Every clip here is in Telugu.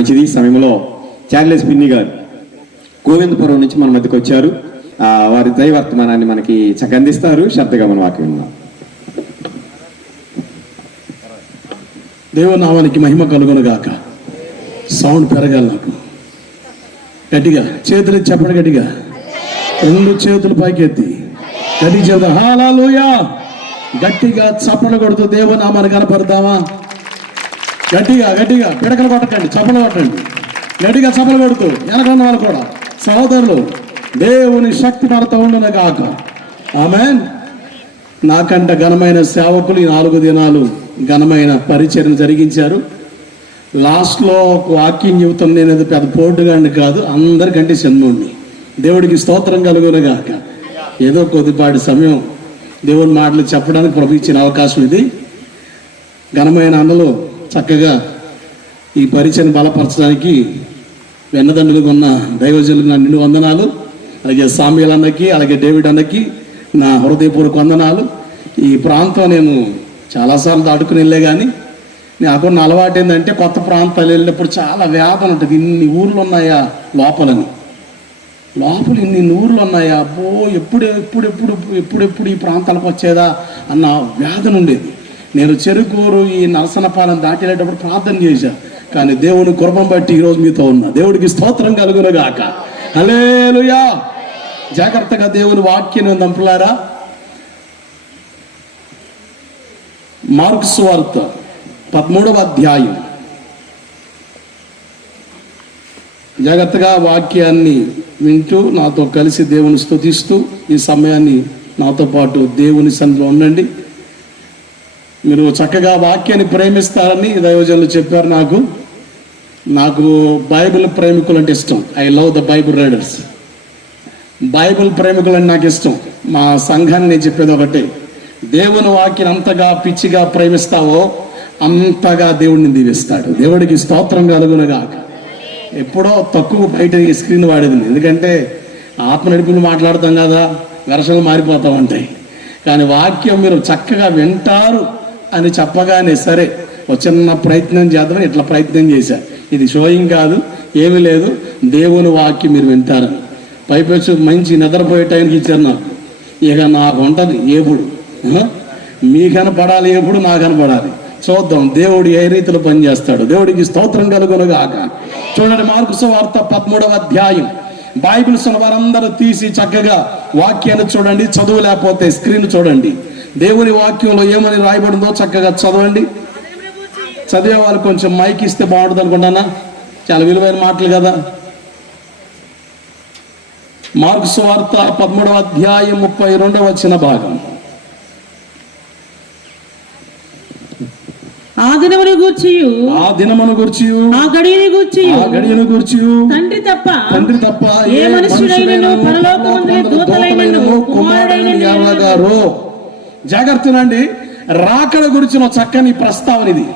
మంచిది. సమయంలో చార్లెస్ పిన్ని గారు గోవిందపురం నుంచి మన మధ్యకి వచ్చారు. వారి దైవ వర్తమానాన్ని మనకి చక్కగా అందిస్తారు. శ్రద్ధగా మన వాక్యం విందాం. దేవనామానికి మహిమ కలుగును సౌండ్ పెరగాలి నాకు. గట్టిగా చేతులు చెప్పండి గట్టిగా. రెండు చేతులు పైకెత్తి. గట్టిగా చెబుతా హాలూయా గట్టిగా చప్పలు కొడుతూ దేవనామాన్ని కనపడతామా గట్టిగా గట్టిగా పిడకలు కొట్టకండి చప్పలు కొట్టండి. గట్టిగా చప్పలు కొడుతూ వెనకన్న వాళ్ళు కూడా. సహోదరులు దేవుని శక్తి పడతా ఉండును కాక ఆమె నాకంట ఘనమైన సేవకులు ఈ నాలుగు దినాలు ఘనమైన పరిచయం జరిగించారు. లాస్ట్లో ఒక వాక్యం చెబుతాం నేను అది పెద్ద పోటుగాండి కాదు అందరికంటే చిన్నోడిని దేవుడికి స్తోత్రం కలుగును గాక. ఏదో కొద్దిపాటి సమయం దేవుని మాటలు చెప్పడానికి ప్రభు ఇచ్చిన అవకాశం ఇది. ఘనమైన అన్నలు చక్కగా ఈ పరిచయం బలపరచడానికి వెన్నదండ్రులకు ఉన్న దైవజనులకు నా నిండు వందనాలు. అలాగే సామ్యుల అన్నకి అలాగే డేవిడ్ అన్నకి నా హృదయపూర్వక వందనాలు. ఈ ప్రాంతం నేను చాలాసార్లు దాటుకుని వెళ్ళే కానీ నాకు నా అలవాటు ఏంటంటే కొత్త ప్రాంతాలు వెళ్ళినప్పుడు చాలా వేదన ఉంటుంది. ఇన్ని ఊర్లు ఉన్నాయా లోపలని. లోపల ఇన్ని ఊర్లు ఉన్నాయా? అబ్బో ఎప్పుడు ఎప్పుడు ఎప్పుడు ఈ ప్రాంతాలకు వచ్చేదా అన్న వేదన ఉండేది. నేను చెరుకూరు ఈ నరసనపాలెం దాటేటప్పుడు ప్రార్థన చేశా. కానీ దేవుని కృపం బట్టి ఈరోజు మీతో ఉన్నా. దేవుడికి స్తోత్రం కలుగునుగాక. హలేలుయా జాగ్రత్తగా దేవుని వాక్యం దంపులారా మార్క్స్ వార్త పదమూడవ అధ్యాయం. జాగ్రత్తగా వాక్యాన్ని వింటూ నాతో కలిసి దేవుని స్తుతిస్తూ ఈ సమయాన్ని నాతో పాటు దేవుని సన్నిధిలో ఉండండి. మీరు చక్కగా వాక్యాన్ని ప్రేమిస్తారని దైవజనులు చెప్పారు నాకు. నాకు బైబిల్ ప్రేమికులు అంటే ఇష్టం. I love the Bible riders Bible ప్రేమికులు అంటే నాకు ఇష్టం. మా సంఘాన్ని నేను చెప్పేది ఒకటి. దేవుని వాక్యం అంతగా పిచ్చిగా ప్రేమిస్తావో అంతగా దేవుడిని దీవిస్తాడు. దేవుడికి స్తోత్రం కలుగునుగాక. ఎప్పుడో తక్కువ బయట స్క్రీన్ వాడేది ఎందుకంటే ఆత్మ నడిపిని మాట్లాడతాం కదా వెరసలు మారిపోతూ ఉంటాయి. కానీ వాక్యం మీరు చక్కగా వింటారు. అని చెప్పగానే సరే ఒక చిన్న ప్రయత్నం చేద్దామని ఇట్లా ప్రయత్నం చేశా. ఇది షోయింగ్ కాదు ఏమీ లేదు దేవుని వాక్యం మీరు వింటారని. పైపెచ్చు మంచి నిద్రపోయే టైంకి ఇచ్చారు నాకు. ఇక నాకు ఉంటుంది ఏపుడు. మీ కనపడాలి ఎప్పుడు నా కనపడాలి. చూద్దాం దేవుడు ఏ రీతిలో పనిచేస్తాడు? దేవుడికి స్తోత్రం కలుగునుగాక. చూడండి మార్కు వార్త పదమూడవ అధ్యాయం. బైబిల్స్ వారందరూ తీసి చక్కగా వాక్యాన్ని చూడండి చదువు లేకపోతే స్క్రీన్ చూడండి. దేవుని వాక్యంలో ఏమని రాయబడిందో చక్కగా చదవండి. చదివే వాళ్ళు కొంచెం మైక్ ఇస్తే బాగుంటుంది అనుకుంటానా? చాలా విలువైన మాటలు కదా. మార్క్స్ వార్త పదమూడవ అధ్యాయం ముప్పై రెండవ వచ్చిన భాగం. ఆ దినమును గూర్చి ఆ దినమును గురించి ఆ గడియని గూర్చి ఆ గడియను గురించి తండ్రి తప్ప తండ్రి తప్ప ఏ పరలోకమందున దూతలైనను కుమారుడైన ఎలాగారో జాగ్రత్తనండి రాకడ గురించిన చక్కని ప్రస్తావన ఇది.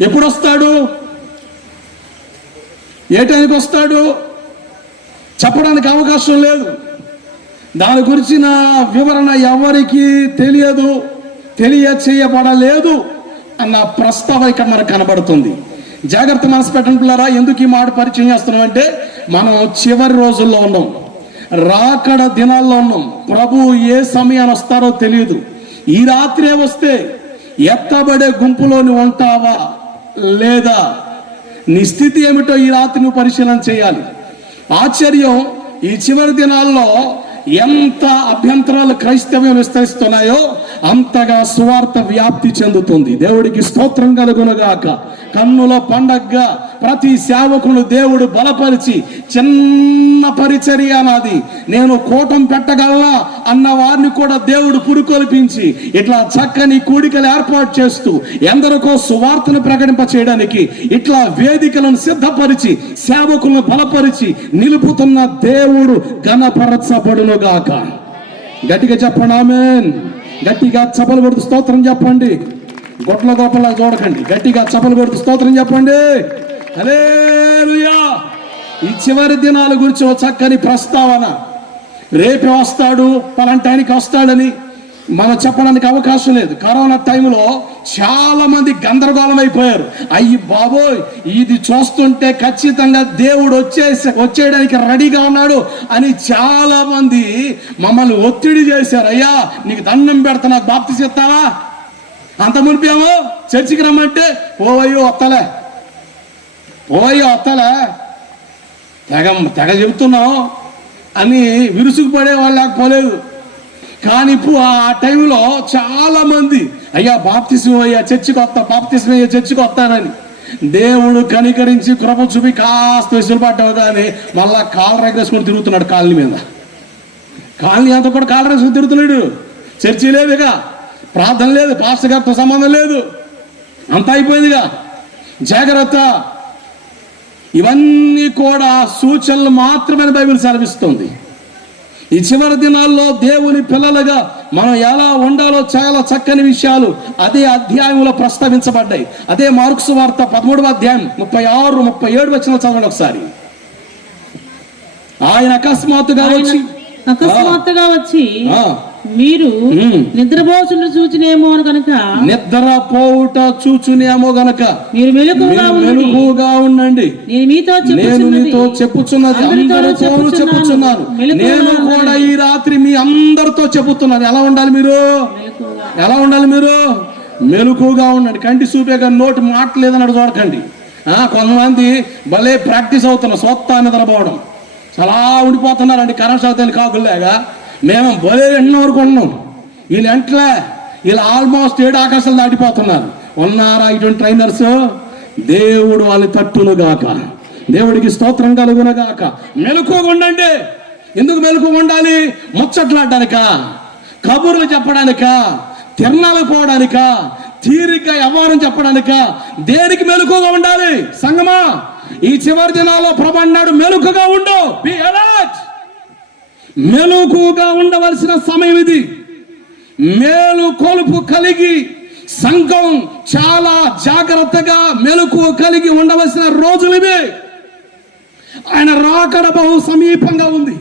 ఎప్పుడు వస్తాడు ఏ టైంకి వస్తాడు? చెప్పడానికి అవకాశం లేదు. దాని గురించిన వివరణ ఎవరికి తెలియదు తెలియచేయబడలేదు అన్న ప్రస్తావన ఇక్కడ మనకు కనబడుతుంది. జాగ్రత్త మనసు పెట్టండి పిల్లరా ఎందుకు ఈ మాట పరిచయం చేస్తున్నాం అంటే మనం చివరి రోజుల్లో ఉన్నాం. రాకడ దినాల్లో ఉన్నాం. ప్రభు ఏ సమయాన్ని వస్తారో తెలియదు. ఈ రాత్రే వస్తే ఎత్తబడే గుంపులోని ఉంటావా లేదా? నీ స్థితి ఏమిటో ఈ రాత్రి నువ్వు పరిశీలన చేయాలి. ఆశ్చర్యం ఈ చివరి దినాల్లో ఎంత అభ్యంతరాలు క్రైస్తవ్యం విస్తరిస్తున్నాయో అంతగా సువార్త వ్యాప్తి చెందుతుంది. దేవుడికి స్తోత్రం కలుగునుగాక. కన్నుల పండగగా ప్రతి సేవకులు దేవుడు బలపరిచి చిన్న పరిచర్య నాది. నేను కూటం పెట్టగలనా అన్న వారిని కూడా దేవుడు పురికొల్పించి ఇట్లా చక్కని కూడికలు ఏర్పాటు చేస్తూ ఎందరికో సువార్తను ప్రకటింప చేయడానికి ఇట్లా వేదికలను సిద్ధపరిచి సేవకులను బలపరిచి నిలుపుతున్న దేవుడు ఘనపరచబడునుగాక. గట్టిగా చెప్పండి ఆమెన్. గట్టిగా చపలు పడుతూ స్తోత్రం చెప్పండి. గొట్ల గొప్పలా చూడకండి. గట్టిగా చపలు కొడుతూ స్తోత్రం చెప్పండి. హల్లెలూయా. ఈ చివరి దినాల గురించి ఓ చక్కని ప్రస్తావన. రేపే వస్తాడు పలాంటానికి వస్తాడని మనం చెప్పడానికి అవకాశం లేదు. కరోనా టైంలో చాలా మంది గందరగోళం అయిపోయారు. అయ్యి బాబోయ్ ఇది చూస్తుంటే ఖచ్చితంగా దేవుడు వచ్చేసి వచ్చేయడానికి రెడీగా ఉన్నాడు అని చాలా మంది మమ్మల్ని ఒత్తిడి చేశారు. అయ్యా నీకు దండం పెడతా నాకు బాప్తి చెప్తావా అంత మునిపేమో చర్చికి రమ్మంటే పోవయ్యో వత్తలే. పోవయ్యో వత్తలే. తెగ తెగ చెబుతున్నాం అని విరుసుకు పడే వాళ్ళు లేకపోలేదు కానీ ఇప్పుడు ఆ టైంలో చాలా మంది అయ్యా బాప్తిసం అయ్యా చర్చికి వస్తా బాప్తిసం అయ్యా చర్చికి వస్తానని. దేవుడు కనికరించి కృప చూపి కాస్త వెసులుబాటు కానీ మళ్ళా కాలు రగ్గేసుకొని తిరుగుతున్నాడు కాలనీ మీద. కాలనీ అంతా కూడా కాలు రగ్గేసుకొని తిరుగుతున్నాడు. చర్చి లేదుగా ప్రార్థన లేదు పాస్టర్ గారితో సంబంధం లేదు. అంతా అయిపోయిందిగా. జాగ్రత్త. ఇవన్నీ కూడా సూచనలు మాత్రమే బైబిల్ సెలవిస్తుంది. ఈ చివరి దినాల్లో దేవుని పిల్లలుగా మనం ఎలా ఉండాలో చాలా చక్కని విషయాలు అదే అధ్యాయంలో ప్రస్తావించబడ్డాయి. అదే మార్క్స్ వార్త పదమూడవ అధ్యాయం ముప్పై ఆరు ముప్పై ఏడు వచ్చిన చదవండి ఒకసారి. ఆయన అకస్మాత్తుగా వచ్చి అకస్మాత్తుగా వచ్చి మీరు ఉమ్. నిద్రపోచుండు చూచినేమో అని కనుక నిద్ర పోవుట చూచునేమో గనక మీరు మెలుగుగా ఉండండి. నేను మీతో నేను నీతో చెప్పుచున్నది. అందరితోనూ చెప్పుచున్నాను. నేను. కూడా ఈ రాత్రి మీ అందరితో చెబుతున్నాను ఎలా ఉండాలి మీరు. ఎలా ఉండాలి మీరు? మెలకుగా ఉండండి. కంటి చూపేగా నోటి మాట లేదన్నాడు చూడకండి. ఆ, కొంతమంది భలే ప్రాక్టీస్ అవుతున్నారు. సొత్తా నిద్రపోవడం. చాలా ఉండిపోతున్నారండి కరెంట్ షాక్ కాకుల్లాగా. మేము భలే ఎన్నో వరకు ఉన్నాం వీళ్ళు ఎంట్లే వీళ్ళు ఆల్మోస్ట్ ఏడు ఆకాశాలు దాటిపోతున్నారు. ఉన్నారా ఇటువంటి ట్రైనర్స్? దేవుడు వాళ్ళని తట్టును గాక దేవుడికి స్తోత్రం కలుగును గాక మెలకుగా ఉండండి. ఎందుకు మెలకుగా ఉండాలి? ముచ్చట్లాడడానికా? కబుర్లు చెప్పడానిక? తిరణాలు పోవడానికా? తీరిక వ్యవహారం చెప్పడానిక? దేనికి మెలకువగా ఉండాలి? సంగమా ఈ చివరి దినాల్లో ప్రభు అన్నాడు మెలకుగా ఉండు. బి అలర్ట్ మెలకుగా ఉండవలసిన సమయం ఇది. మేలు కొలుపు కలిగి సంఘం చాలా జాగ్రత్తగా మెలకు కలిగి ఉండవలసిన రోజులు ఇవి. ఆయన రాకడ బహు సమీపంగా ఉంది.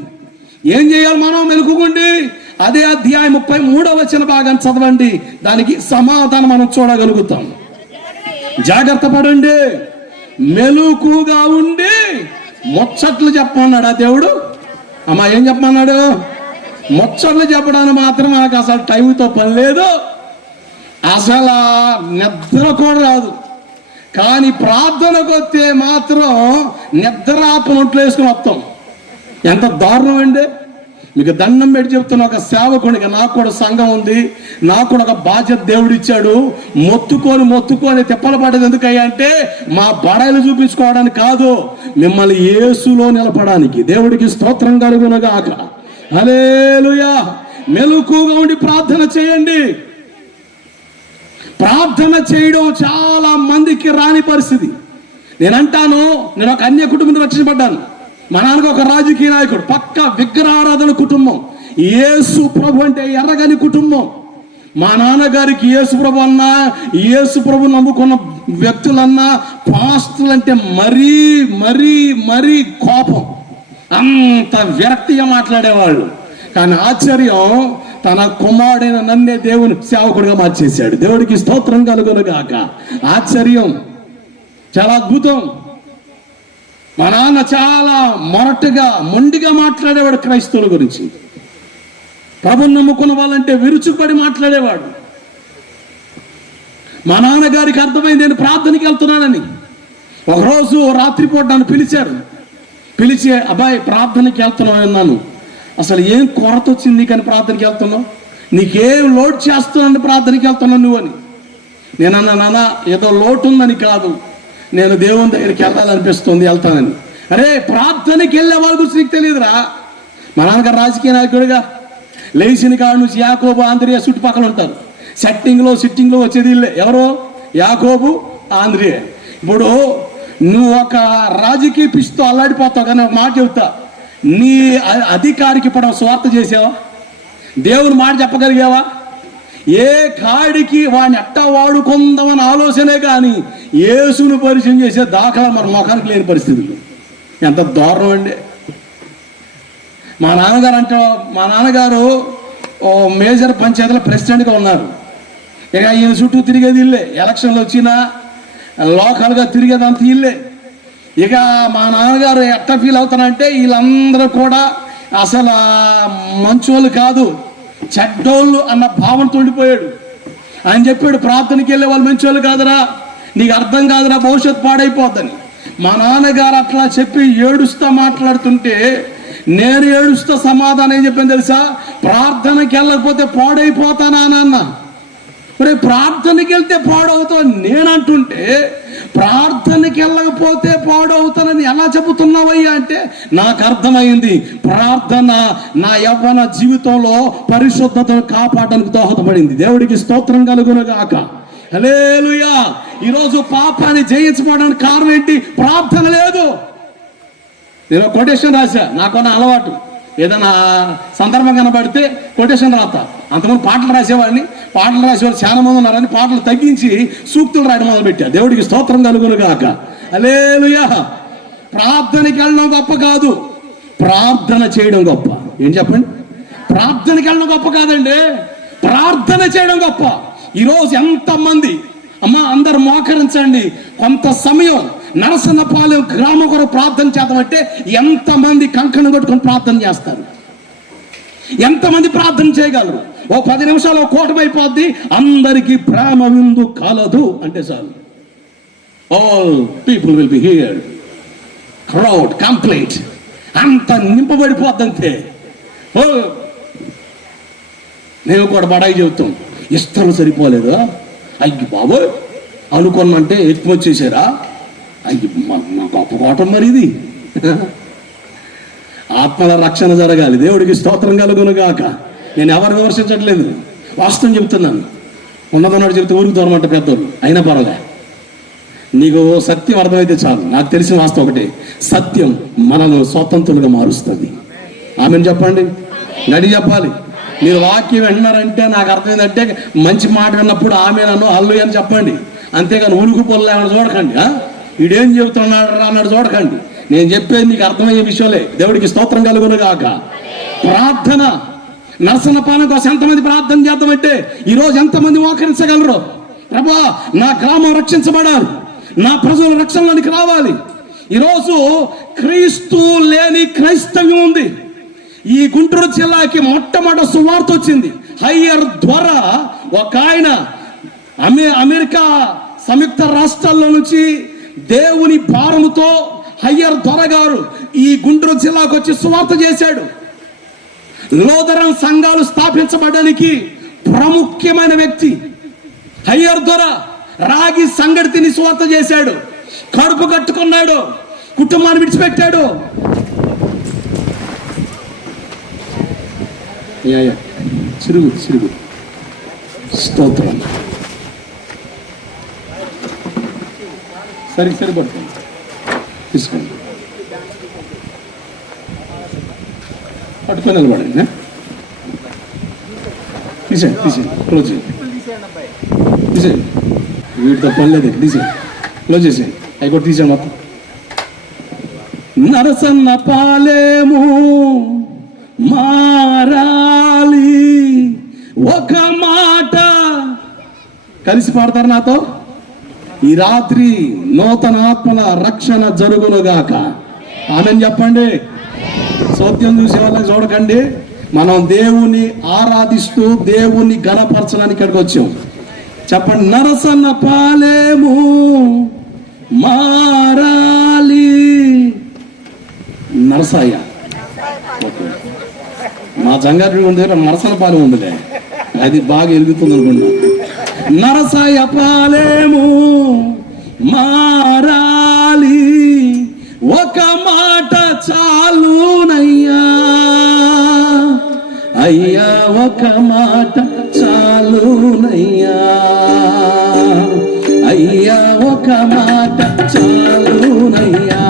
ఏం చేయాలి మనం? మెలుకుండి అదే అధ్యాయం ముప్పై మూడవ వచ్చిన భాగం చదవండి. దానికి సమాధానం మనం చూడగలుగుతాం. జాగ్రత్త పడండి. మెలుకుగా ఉండి ముచ్చట్లు చెప్పమన్నాడు ఆ దేవుడు? అమ్మ ఏం చెప్పమన్నాడు? ముచ్చట్లు చెప్పడానికి మాత్రం నాకు అసలు టైంతో పని లేదు. అసలు నిద్ర కూడా రాదు. కానీ ప్రార్థనకు వస్తే మాత్రం నిద్ర ఆపనట్లు వేసుకుని వస్తాం. ఎంత దారుణం అండి? మీకు దండం పెట్టి చెప్తున్న ఒక సేవకునిగా నాకు కూడా సంఘం ఉంది నాకు కూడా ఒక బాధ్యత దేవుడు ఇచ్చాడు. మొత్తుకొని మొత్తుకొని తెప్పలు పడ్డది ఎందుకయ్యా అంటే మా బడాయిలు చూపించుకోవడానికి కాదు మిమ్మల్ని ఏసులో నిలపడానికి. దేవుడికి స్తోత్రం కలుగునగాక. అలేలుయా మెలుకుగా ఉండి ప్రార్థన చేయండి. ప్రార్థన చేయడం చాలా మందికి రాని పరిస్థితి. నేను అంటాను నేను ఒక అన్య కుటుంబం రక్షించబడ్డాను. మా నాన్నగా ఒక రాజకీయ నాయకుడు పక్క విగ్రహారాధన కుటుంబం. యేసు ప్రభు అంటే ఎర్రగని కుటుంబం. మా నాన్నగారికి యేసు ప్రభు అన్నా యేసు ప్రభు నమ్ముకున్న వ్యక్తులన్నా పాస్టులు అంటే మరీ మరీ మరీ కోపం. అంత విరక్తిగా మాట్లాడేవాళ్ళు. కానీ ఆశ్చర్యం తన కుమారుడైన నన్నే దేవుని సేవకుడిగా మార్చేశాడు. దేవుడికి స్తోత్రం కలుగునుగాక ఆశ్చర్యం. చాలా అద్భుతం. మా నాన్న చాలా మొరటుగా మొండిగా మాట్లాడేవాడు క్రైస్తవుల గురించి. ప్రభుని నమ్ముకున్న వాళ్ళంటే విరుచుపడి మాట్లాడేవాడు. మా నాన్నగారికి అర్థమైంది నేను ప్రార్థనకి వెళ్తున్నానని. ఒకరోజు రాత్రిపూట నన్ను పిలిచారు. పిలిచి అబ్బాయి ప్రార్థనకి వెళ్తున్నావు అన్నాను. అసలు ఏం కొరత వచ్చింది నీకని ప్రార్థనకి వెళ్తున్నావు? నీకేం లోడ్ చేస్తున్నాను ప్రార్థనకి వెళ్తున్నావు నువ్వు అని. నేను అన్నా నాన్న ఏదో లోటు ఉందని కాదు. నేను దేవుని దగ్గరికి వెళ్ళాలనిపిస్తుంది వెళ్తానని. అరే ప్రార్థనకి వెళ్ళే వాళ్ళ గురించి నీకు తెలియదురా? మా నాన్నగారు రాజకీయ నాయకుడిగా. లేచిన కాడు నుంచి యాకోబు ఆంధ్రియా చుట్టుపక్కల ఉంటారు. సెట్టింగ్లో సిట్టింగ్లో వచ్చేది ఎవరు? యాకోబు ఆంధ్రియా ఇప్పుడు నువ్వు ఒక రాజకీయ పిచ్చితో అల్లాడిపోతావు కానీ ఒక మాట చెబుతా. నీ అధికారికి ఇప్పుడు స్వార్థ చేసావా? దేవుని మాట చెప్పగలిగావా? ఏ కాడికి వాడిని ఎట్టా వాడుకుందామని ఆలోచనే కానీ యేసును పరిచయం చేసే దాఖలా మన ముఖానికి లేని పరిస్థితులు. ఎంత దారుణం అండి. మా నాన్నగారు అంటే మా నాన్నగారు ఓ మేజర్ పంచాయతీల ప్రెసిడెంట్గా ఉన్నారు. ఇక ఈయన చుట్టూ తిరిగేది ఇల్లే. ఎలక్షన్లు వచ్చినా లోకల్గా తిరిగేదంతా ఇల్లే. ఇక మా నాన్నగారు ఎట్ట ఫీల్ అవుతానంటే వీళ్ళందరూ కూడా అసలు మంచోళ్ళు కాదు చెడ్డోళ్ళు అన్న భావన ఉండిపోయాడు. ఆయన చెప్పాడు ప్రార్థనకి వెళ్ళే వాళ్ళు మంచోళ్ళు కాదురా. నీకు అర్థం కాదురా భవిష్యత్తు పాడైపోద్దని. మా నాన్నగారు అట్లా చెప్పి ఏడుస్తా మాట్లాడుతుంటే నేను ఏడుస్తా సమాధానం ఏం చెప్పాను తెలుసా? ప్రార్థనకి వెళ్ళకపోతే పాడైపోతానా నాన్న. మరి ప్రార్థనకి వెళ్తే పాడవుతావు నేను అంటుంటే ప్రార్థనకి వెళ్ళకపోతే పాడవుతానని ఎలా చెబుతున్నావయ్యా అంటే నాకు అర్థమైంది ప్రార్థన నా యవ్వన జీవితంలో పరిశుద్ధతను కాపాడడానికి దోహదపడింది. దేవుడికి స్తోత్రం కలుగునగాక. హలేలుయా ఈరోజు పాపాన్ని జయించుకోవడానికి కారణం ఏంటి? ప్రార్థన లేదు. నేను కొటేషన్ రాశా. నాకున్న అలవాటు. ఏదైనా సందర్భం కనబడితే కొటేషన్ రాస్తా అంతమంది పాటలు రాసేవాడిని. పాటలు రాసేవారు చాలా మంది ఉన్నారని పాటలు తగ్గించి సూక్తులు రాయడం మొదలుపెట్టా. దేవుడికి స్తోత్రం కలుగును కాక అలేలుయా ప్రార్థనకి వెళ్ళడం గొప్ప కాదు. ప్రార్థన చేయడం గొప్ప. ఏం చెప్పండి? ప్రార్థనకి వెళ్ళడం గొప్ప కాదండి. ప్రార్థన చేయడం గొప్ప. ఈరోజు ఎంతమంది అమ్మా అందరు మోకరించండి. కొంత సమయం నరసన్నపాలెం గ్రామం కొరకు ప్రార్థన చేద్దామంటే ఎంతమంది కంకణం కొట్టుకొని ప్రార్థన చేస్తారు? ఎంతమంది ప్రార్థన చేయగలరు? ఓ పది నిమిషాలు ఓ కోటమైపోద్ది అందరికీ ప్రేమ విందు కలదు అంటే చాలు. All people will be here crowd complete అంత నింపబడిపోద్దంతే. ఓ! నేను కూడా బడాయి చెబుతాం. ఇష్టం సరిపోలేదా? అయ్యి బాబోయ్! అనుకున్నంటే ఎక్కువ వచ్చేసారా అయ్యి మా గొప్ప కోటం మరి ఇది ఆత్మల రక్షణ జరగాలి. దేవుడికి స్తోత్రం కలుగును గాక నేను ఎవరు విమర్శించట్లేదు. వాస్తవం చెప్తున్నాను. ఉన్నదన్నాడు చెప్తే ఊరికి దూరమంట పెద్దోళ్ళు. అయినా పర్వాలే. నీకు సత్యం అర్థమైతే చాలు. నాకు తెలిసిన వాస్తవం ఒకటే. సత్యం మనల్ని స్వతంత్రులుగా మారుస్తుంది. ఆమెను చెప్పండి. నడి చెప్పాలి. మీరు వాక్యం విన్నారంటే నాకు అర్థమైందంటే మంచి మాట విన్నప్పుడు ఆమె నన్ను హల్లు అని చెప్పండి. అంతేగాని ఉలుగు పొల్లు చూడకండి ఇడేం వీడేం చెబుతున్నాడు రా అన్నాడు చూడకండి. నేను చెప్పేది మీకు అర్థమయ్యే విషయంలే. దేవుడికి స్తోత్రం కలుగును కాక ప్రార్థన. నరసన పాలన కోసం ఎంతమంది ప్రార్థన చేద్దామంటే ఈరోజు ఎంతమంది మోకరించగలరు? ప్రభా నా గ్రామం రక్షించబడాలి. నా ప్రజల రక్షణలోనికి రావాలి. ఈరోజు క్రీస్తు లేని క్రైస్తవ్యం ఉంది. ఈ గుంటూరు జిల్లాకి మొట్టమొదటి సువార్త వచ్చింది. హయ్యర్ ద్వారా ఒక ఆయన అమె అమెరికా సంయుక్త రాష్ట్రాల్లో నుంచి దేవుని భారముతో హయ్యర్ దొర గారు ఈ గుంటూరు జిల్లాకు వచ్చి సువార్త చేశాడు. లోదరం సంఘాలు స్థాపించబడడానికి ప్రాముఖ్యమైన వ్యక్తి. హయ్యర్ దొర రాగి సంగడితిని సువార్త చేశాడు. కడుపు కట్టుకున్నాడు. కుటుంబాన్ని విడిచిపెట్టాడు. Yeah, yeah. చిరుగు చిరుగు స్తోత్రం సరి సరిపడుతుంది. తీసుకోండి. పట్టుకొని నిలబడండి ఆ? తీసేయండి తీసేయండి. క్లోజ్ చేయండి. తీసేయండి. వీటితో పని లేదు తీసేయండి. క్లోజ్ చేసేయండి. అవి కూడా తీసేయండి మొత్తం. నరసన్న పాలేము మారాలి. ఒక మాట. కలిసి పాడతారు నాతో? ఈ రాత్రి నూతన ఆత్మల రక్షణ జరుగునుగాక. ఆమె చెప్పండి. సోద్యం చూసే వాళ్ళకి చూడకండి. మనం దేవుని ఆరాధిస్తూ దేవుని గణపరచడానికి ఇక్కడికి వచ్చాం. చెప్పండి నరసన్న పాలేము మారాలి. నరసయ్య. మా జంగారెడ్డి ఉంది నరసన పాలెం ఉందిలే. అది బాగా ఎరుగుతుంది అనుకుంటా. నరసయ్య పాలేము మారాలి. ఒక మాట చాలునయ్యా అయ్యా ఒక మాట చాలునయ్యా అయ్యా ఒక మాట చాలునయ్యా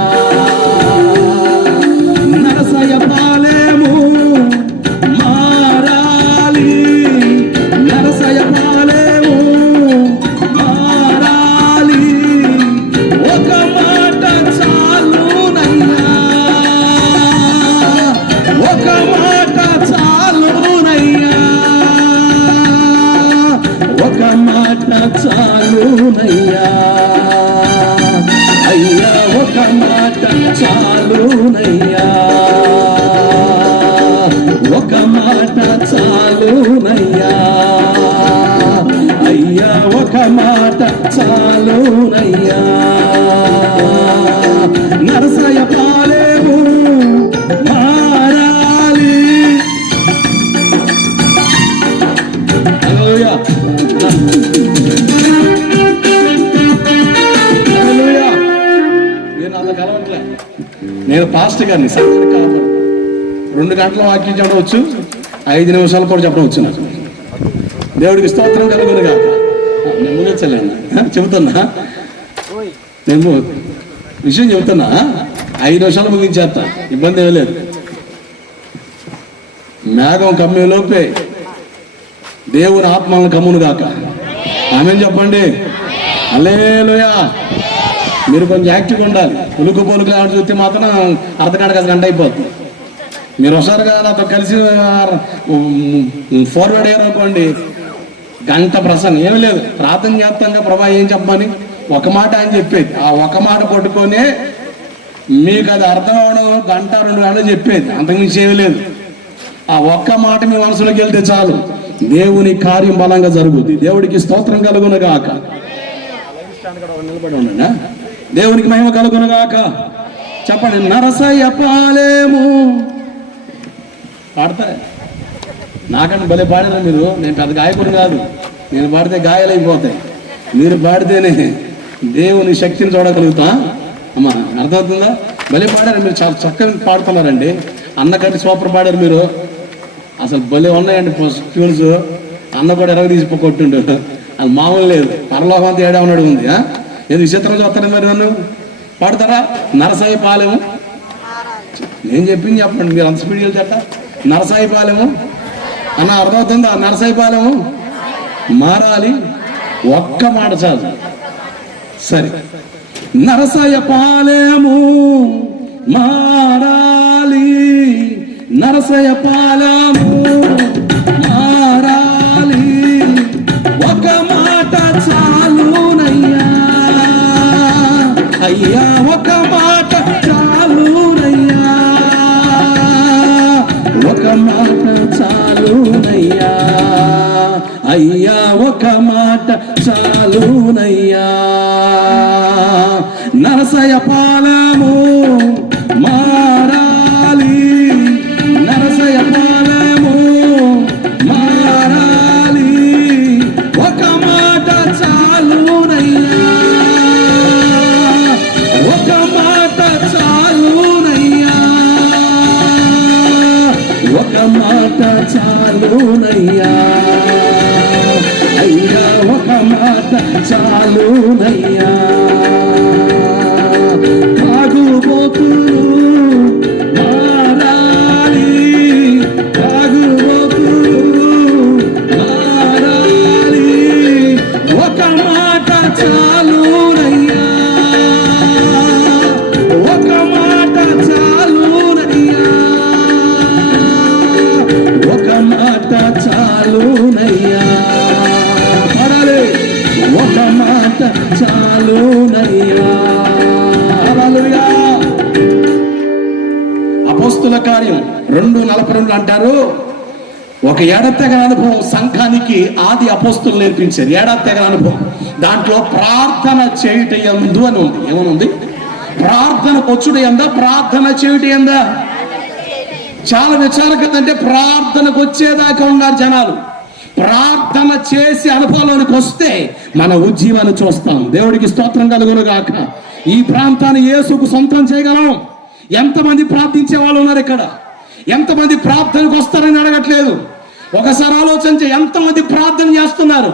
నేను పాస్ట్ నేను గారిని సంఘానికి రెండు గంటల వాక్యం చెప్పవచ్చు ఐదు నిమిషాలు కూడా చెప్పవచ్చు నాకు. దేవుడికి స్తోత్రం కలుగును కాక నేను ముగించలేను. చెబుతున్నా? నేను విషయం చెబుతున్నా? ఐదు నిమిషాలు ముగించేస్తా. ఇబ్బంది ఏమీ లేదు. మేఘం కమ్మే లోపే దేవుని ఆత్మలను కమ్మును గాక ఆమె చెప్పండి. అలేలుయా మీరు కొంచెం యాక్టివ్గా ఉండాలి. ఉలుకు పొలుకు ఆవిడ చూస్తే మాత్రం అర్ధగంట గంట గంట అయిపోతుంది. మీరు ఒకసారిగా నాతో కలిసి ఫార్వర్డ్ అయ్యారు అనుకోండి గంట ప్రసంగం. ఏమి లేదు. ప్రార్థన చేస్తాంగా ప్రభా ఏం చెప్పమని? ఒక మాట అని చెప్పేది. ఆ ఒక మాట పట్టుకొని మీకు అది అర్థం అవడం గంట రెండు గంటలు చెప్పేది. అంతకుమించి ఏమి లేదు. ఆ ఒక్క మాట మీ మనసులోకి వెళ్తే చాలు. దేవుని కార్యం బలంగా జరుగుద్ది. దేవుడికి స్తోత్రం కలుగునగాక. నిలబడి ఉండండి దేవునికి మహిమ కలుగునగాక. చెప్పండి నరసయ్య పాలేము. పాడతా. నాకంటే భలే పాడారు మీరు. నేను పెద్ద గాయకుడు కాదు. నేను పాడితే గాయాలైపోతాయి మీరు పాడితేనే దేవుని శక్తిని చూడగలుగుతా. అమ్మా అర్థమవుతుందా? భలే పాడారు మీరు. చాలా చక్కగా పాడుతున్నారండి. అన్నకంటే సూపర్ పాడారు మీరు. అసలు భలే ఉన్నాయండి ట్యూన్స్ అన్న కూడా ఎరగ తీసి కొట్టుండు. అది మామూలు లేదు. పరలోకం అంతా ఏడా ఉన్నాడు ఉంది ఆ? ఏది విచిత్రం చూస్తాను మరి నన్ను. పాడతారా? నరసాయి పాలెము నేను చెప్పింది చెప్పండి మీరు అంత స్పీడ్ వెళ్తాట నరసాయి పాలెము అన్న అర్థమవుతుందా? నరసాయి పాలెము మారాలి. ఒక్క మాట చాలు. సరే. నరసాయ పాలెము మారాలి. నరసయ పాలము మారాలి. ఒక మాట చాలునయ్యా. అయ్యా ఒక మాట చాలునయ్యా. ఒక మాట చాలునయ్యా. అయ్యా ఒక మాట చాలునయ్యా. నరసయ చాలునయ్యా ఒక ఏడతెగల అనుభవం సంఘానికి ఆది అపోస్తులు నేర్పించారు ఏడతెగల అనుభవం. దాంట్లో ప్రార్థన చేయుట ఎందు అని ఉంది. ఏమనుంది? ప్రార్థన వచ్చుట ఎందా? ప్రార్థన చేయుట ఎందా? చాలా విచారకత అంటే ప్రార్థనకు వచ్చేదాకా ఉన్నారు జనాలు. ప్రార్థన చేసి అనుభవంలోనికి వస్తే మన ఉజ్జీవాన్ని చూస్తాం. దేవుడికి స్తోత్రం కలుగును గాక ఈ ప్రాంతాన్ని యేసుకు సొంతం చేయగలం. ఎంతమంది ప్రార్థించే వాళ్ళు ఉన్నారు ఇక్కడ? ఎంతమంది ప్రార్థనకు వస్తారని అడగట్లేదు. ఒకసారి ఆలోచించి ఎంతమంది ప్రార్థన చేస్తున్నారు?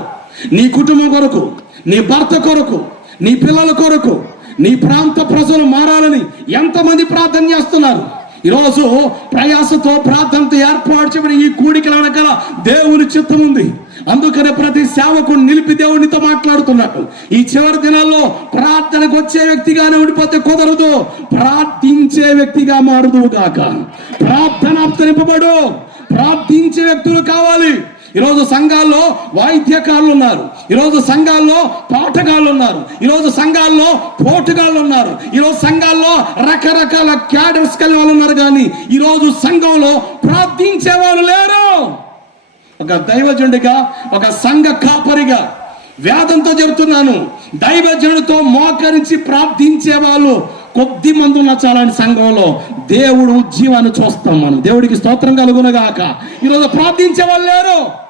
నీ కుటుంబం కొరకు నీ భర్త కొరకు నీ పిల్లల కొరకు నీ ప్రాంత ప్రజలు మారాలని ఎంతమంది ప్రార్థన చేస్తున్నారు? ఈరోజు ప్రయాసతో ప్రార్థనతో ఏర్పాటు చేయబడిన ఈ కూడికల వెనకాల దేవుని చిత్తం ఉంది. అందుకనే ప్రతి సేవకుడు నిలిపి దేవునితో మాట్లాడుతున్నాడు ఈ చివరి దినాల్లో ప్రార్థనకు వచ్చే వ్యక్తిగానే ఉండిపోతే కుదరదు. ప్రార్థించే వ్యక్తిగా మారుదు గాక. ప్రార్థన నింపబడు. ప్రార్థించే వ్యక్తులు కావాలి. ఈరోజు సంఘాల్లో వాయిద్యకారులు ఉన్నారు. ఈరోజు సంఘాల్లో పాటగాళ్ళు ఉన్నారు. ఈరోజు సంఘాల్లో పోటుగాళ్ళు ఉన్నారు. ఈరోజు సంఘాల్లో రకరకాల క్యాడర్స్ కలిగి వాళ్ళు ఉన్నారు కానీ ఈరోజు సంఘంలో ప్రార్థించే వాళ్ళు లేరు. ఒక దైవజుడిగా ఒక సంఘ కాపరిగా వేదంతో చెబుతున్నాను. దైవజనుడితో మోకరించి ప్రార్థించే వాళ్ళు కొద్ది మంది ఉన్న చాలని సంఘంలో. దేవుడు ఉజ్జీవాన్ని చూస్తాం మనం. దేవుడికి స్తోత్రం కలుగునగాక. ఈరోజు ప్రార్థించే వాళ్ళు లేరు.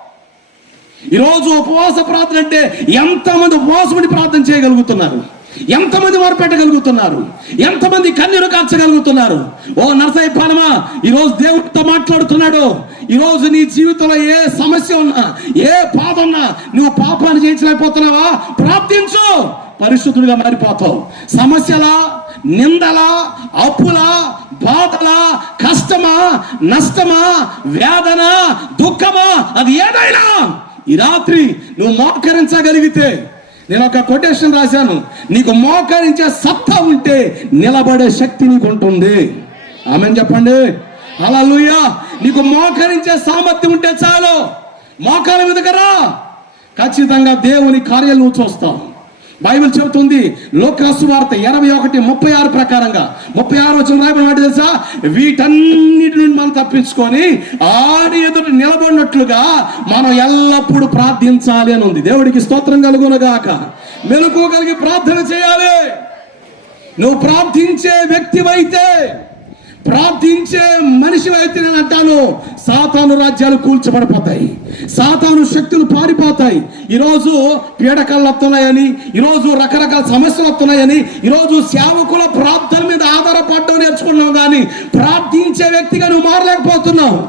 ఈరోజు ఉపవాస ప్రార్థన అంటే ఎంతమంది ఉపవాసముడి ప్రార్థన చేయగలుగుతున్నారు? ఎంతమంది వారు పెట్టగలుగుతున్నారు ఎంతమంది కన్నీరు కాల్చగలుగుతున్నారు? ఓ నరసయ్య పాలమా ఈరోజు దేవుడితో మాట్లాడుతున్నాడు. ఈరోజు నీ జీవితంలో ఏ సమస్య ఉన్నా ఏ బాధ ఉన్నా నువ్వు పాపాన్ని జయించలేకపోతున్నావా? ప్రార్థించు. పరిశుద్ధుడిగా మారిపోతావు. సమస్యలా నిందలా అప్పులా బాధలా కష్టమా నష్టమా వేదన దుఃఖమా అది ఏదైనా ఈ రాత్రి నువ్వు మోకరించగలిగితే నేను ఒక కొటేషన్ రాశాను. నీకు మోకరించే సత్తా ఉంటే నిలబడే శక్తి నీకు ఉంటుంది. ఆమె చెప్పండి. అలా నీకు మోకరించే సామర్థ్యం ఉంటే చాలు. మోకాల మీదకి రా. ఖచ్చితంగా దేవుని కార్యాలు నువ్వు చూస్తావు. బైబిల్ చెబుతుంది లోకాసు వార్త ఇరవై ఒకటి ముప్పై ఆరు ప్రకారంగా. ముప్పై ఆరు వచ్చిన రాయబడిన తెలుసా? వీటన్నిటి నుండి మనం తప్పించుకొని ఆడి ఎదుట నిలబడినట్లుగా మనం ఎల్లప్పుడూ ప్రార్థించాలి అని ఉంది. దేవుడికి స్తోత్రం కలుగునగాక. మెలకు కలిగి ప్రార్థన చేయాలి. నువ్వు ప్రార్థించే వ్యక్తివైతే ప్రార్థించే మనిషి అయితే నేను అంటాను సాతాను రాజ్యాలు కూల్చబడిపోతాయి సాతాను శక్తులు పారిపోతాయి. ఈరోజు పీడకలు వస్తున్నాయని ఈరోజు రకరకాల సమస్యలు వస్తున్నాయని ఈరోజు సేవకుల ప్రార్థన మీద ఆధారపడడం నేర్చుకున్నావు కానీ ప్రార్థించే వ్యక్తిగా నువ్వు మారలేకపోతున్నావు.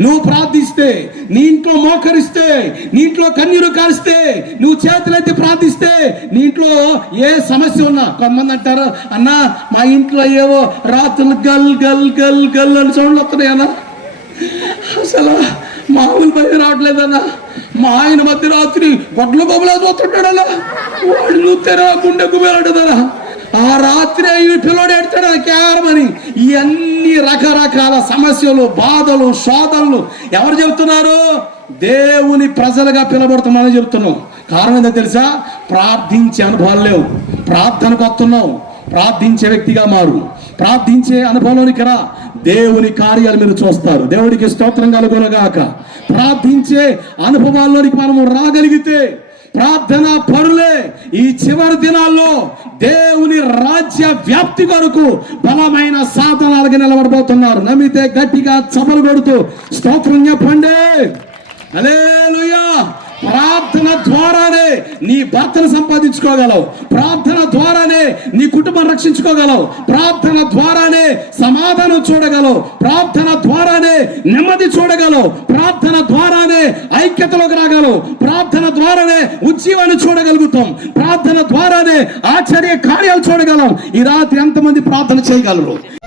నువ్వు ప్రార్థిస్తే నీ ఇంట్లో మోకరిస్తే నీ ఇంట్లో కన్నీరు కారిస్తే నువ్వు చేతులైతే ప్రార్థిస్తే నీ ఇంట్లో ఏ సమస్య ఉన్నా కొంతమంది అంటారు అన్నా మా ఇంట్లో ఏవో రాత్రులు గల్ గల్ గల్ గల్ అని సౌండ్లు వస్తున్నాయన్నా అసలు మామూలు భయం రావట్లేదన్నా. మా ఆయన మధ్యరాత్రి గొడ్ల గొప్పలా చూస్తుంటాడన్నా వాడు చూస్తేరా గుండె గుబేలాడుదరా ఆ రాత్రి ఈ పిల్లోడు ఎడతాడు కేవలమని ఇవన్నీ రకరకాల సమస్యలు బాధలు శోధనలు. ఎవరు చెబుతున్నారు? దేవుని ప్రజలుగా పిలబడుతున్నామని చెబుతున్నాం. కారణం ఏంటో తెలుసా? ప్రార్థించే అనుభవాలు లేవు. ప్రార్థనకు వస్తున్నావు. ప్రార్థించే వ్యక్తిగా మారు. ప్రార్థించే అనుభవంలోనికి రా. దేవుని కార్యాలు మీరు చూస్తారు. దేవుడికి స్తోత్రం కలుగునగాక. ప్రార్థించే అనుభవాల్లోనికి మనము రాగలిగితే ప్రార్థన పరులే. ఈ చివరి దినాల్లో దేవుని రాజ్య వ్యాప్తి కొరకు బలమైన సాధనాలుగా నిలబడబోతున్నారు. నమ్మితే గట్టిగా చపలు కొడుతూ స్తోత్రం చెప్పండి. అలే ప్రార్థన ద్వారానే నీ భర్తను సంపాదించుకోగలవు. ప్రార్థన ద్వారానే నీ కుటుంబం రక్షించుకోగలవు. ప్రార్థన ద్వారానే సమాధానం చూడగలవు. ప్రార్థన ద్వారానే నెమ్మది చూడగలవు. ప్రార్థన ద్వారానే ఐక్యతలోకి రాగలవు. ప్రార్థన ద్వారానే ఉజ్జీవాన్ని చూడగలుగుతాం. ప్రార్థన ద్వారానే ఆశ్చర్య కార్యాలు చూడగలం ఈ రాత్రి ఎంతమంది ప్రార్థన చేయగలరు?